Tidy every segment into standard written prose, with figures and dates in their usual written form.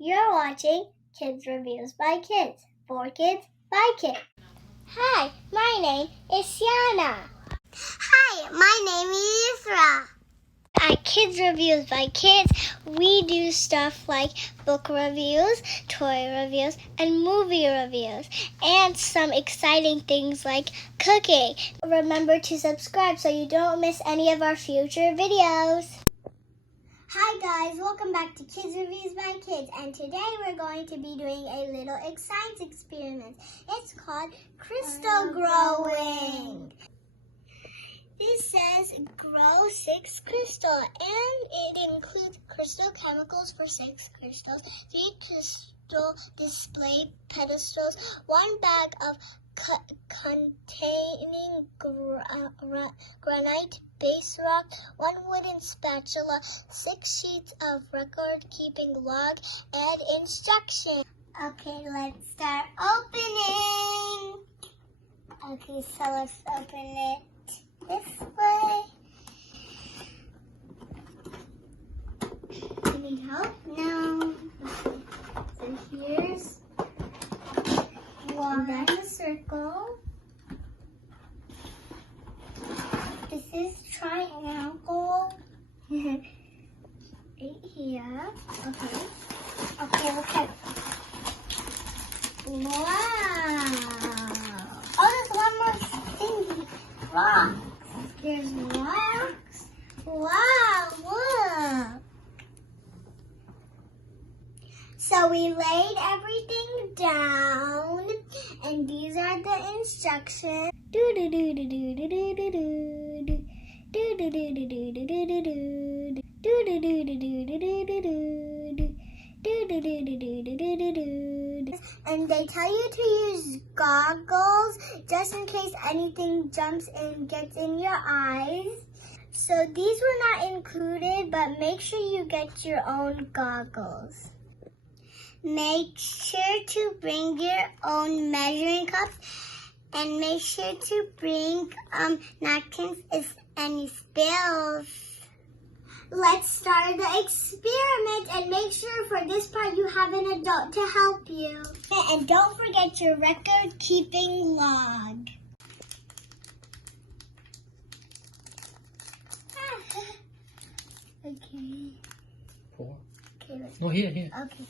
You're watching Kids Reviews by Kids, for kids, by kids. Hi, my name is Siyana. Hi, my name is Yusra. At Kids Reviews by Kids, we do stuff like book reviews, toy reviews, and movie reviews, and some exciting things like cooking. Remember to subscribe so you don't miss any of our future videos. Hi guys, welcome back to Kids Reviews by Kids, and today we're going to be doing a little science experiment. It's called crystal growing. This says grow 6 crystal, and it includes crystal chemicals for 6 crystals, 3 crystal display pedestals, 1 bag of containing granite base rock, 1 wooden spatula, 6 sheets of record-keeping log, and instructions. Okay, let's start opening. Okay, so let's open it this way. You need help? No. So here's one. That's a circle. This is triangle. Right here. Okay. Okay. Wow. Oh, there's one more thing. Rocks. There's rocks. Wow, look. So we laid everything down, and these are the instructions. And they tell you to use goggles just in case anything jumps and gets in your eyes. So these were not included, but make sure you get your own goggles. Make sure to bring your own measuring cups, and make sure to bring napkins if any spills. Let's start the experiment, and make sure for this part you have an adult to help you. And don't forget your record-keeping log. Okay. 4. Okay, let's No, here. Okay.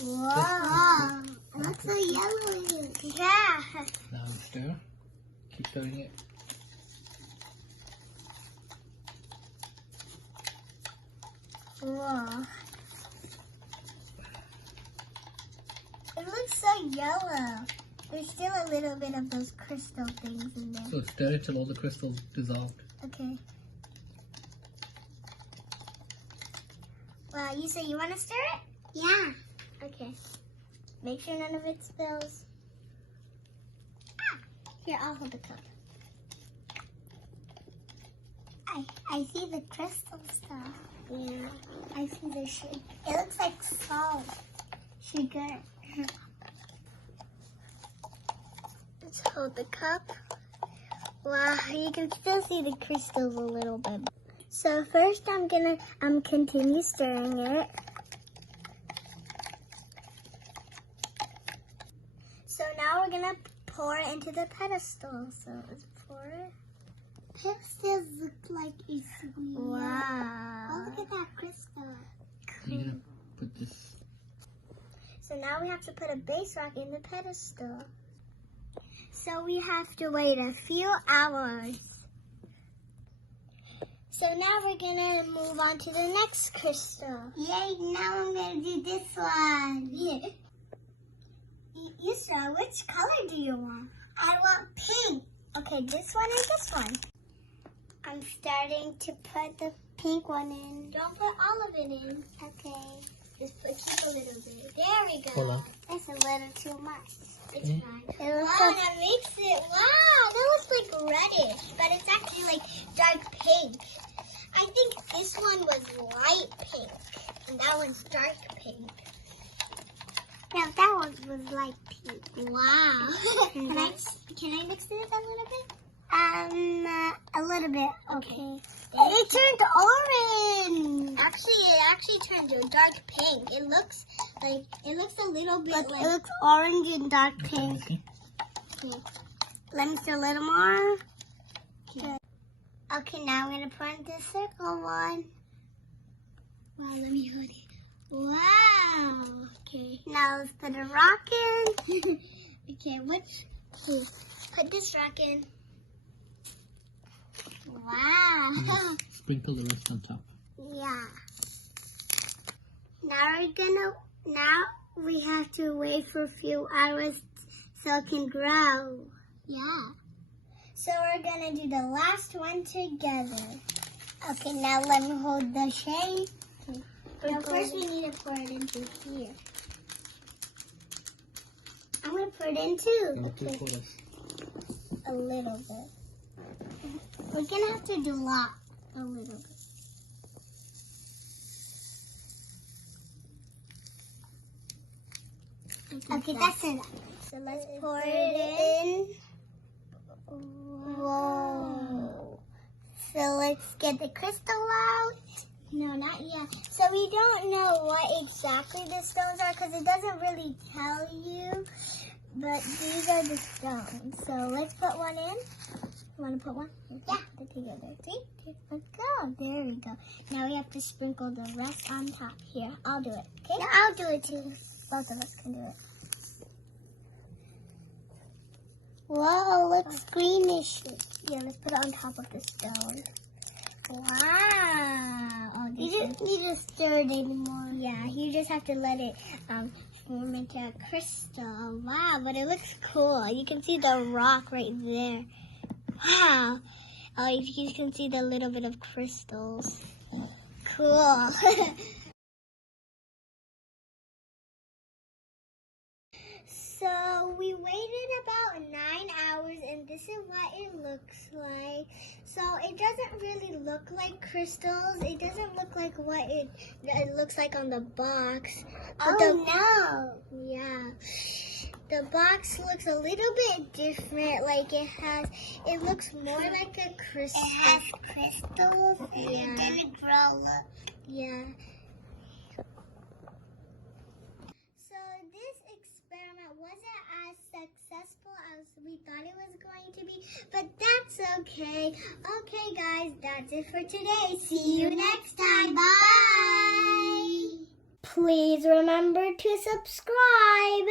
Wow, that's so yellow. Yeah. Now stir. Keep stirring it. Wow. It looks so yellow. There's still a little bit of those crystal things in there. So stir it till all the crystals dissolved. Okay. Wow, you say you want to stir it? Yeah. Okay. Make sure none of it spills. Here, I'll hold the cup. I see the crystal stuff. Yeah, I see the sugar. It looks like salt. Sugar. Let's hold the cup. Wow, you can still see the crystals a little bit. So first I'm gonna continue stirring it. So now we're gonna pour it into the pedestal. So let's pour it. Pedestals look like a sweet. Wow. Oh, look at that crystal. You're gonna put this. So now we have to put a base rock in the pedestal. So we have to wait a few hours. So now we're gonna move on to the next crystal. Yay, now I'm gonna do this one. Yeah. Yusra, which color do you want? I want pink. Okay, this one and this one. I'm starting to put the pink one in. Don't put all of it in. Okay. Just keep a little bit. There we go. Hold on. That's a little too much. It's fine. Wow, that makes it, wow, that looks like reddish, but it's actually like dark pink. I think this one was light pink, and that one's dark pink. Yeah, that one was light pink. Wow. Can I mix it a little bit? A little bit. Okay. It turned orange. It actually turned to a dark pink. It looks a little bit Look, like. it looks orange and dark Okay, pink. see? Okay. Let me see a little more. Okay, now I'm gonna put in the circle one. Wow, let me hold it. Wow. Okay. Now let's put a rock in. Okay, put this rock in. Wow. Sprinkle the rest on top. Yeah. Now we have to wait for a few hours so it can grow. Yeah. So we're gonna do the last one together. Okay, now let me hold the shade. Now first we need to pour it into here. I'm gonna put it in too. Go 3/4. A little bit. We're gonna have to do a lot. A little bit. Okay, that's enough. So let's pour it in. Whoa. So let's get the crystal out. No, not yet. So we don't know what exactly the stones are because it doesn't really tell you. But these are the stones. So let's put one in. You want to put one? Yeah. Put it together. See? Let's go. There we go. Now we have to sprinkle the rest on top. Here, I'll do it. Okay? Yeah, I'll do it too. Both of us can do it. Whoa, looks greenish. Yeah, let's put it on top of the stone. Wow. Oh, You just need to stir it anymore. yeah, you just have to let it form into a crystal. Wow, but it looks cool. You can see the rock right there. Wow. Oh, you can see the little bit of crystals. Cool. So we waited about 9 hours and this is what it looks like. So it doesn't really look like crystals. It doesn't look like what it looks like on the box. But No. yeah. The box looks a little bit different. Like it looks more like a crystal. It has crystals and Yeah. it didn't grow. Look. Yeah. So this experiment wasn't as successful as we thought it was going to be, but that's okay. Okay, guys, that's it for today. See you next time. Bye. Please remember to subscribe.